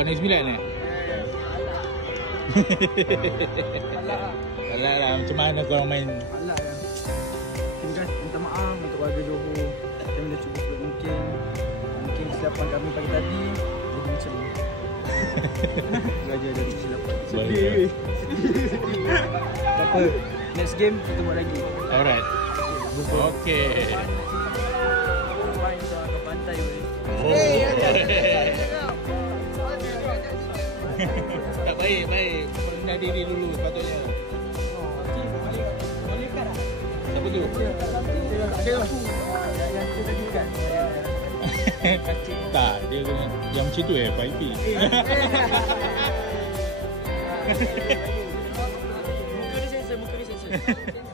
warna 9 eh? Alah lah, macam mana korang main? Alah ya. Minta maaf untuk warga Johor. Kami dah cuba sebab mungkin kesilapan kami pagi tadi jadi macam ni. Belajar dari kesilapan. Sedih. Tak apa. Next game kita buat lagi. Alright. Okay. Main ke pantai boleh. Oh. Tak baik. Rendah diri dulu sepatutnya. Siapa tu? Tak, dia yang macam tu FIP. Muka dia sensor.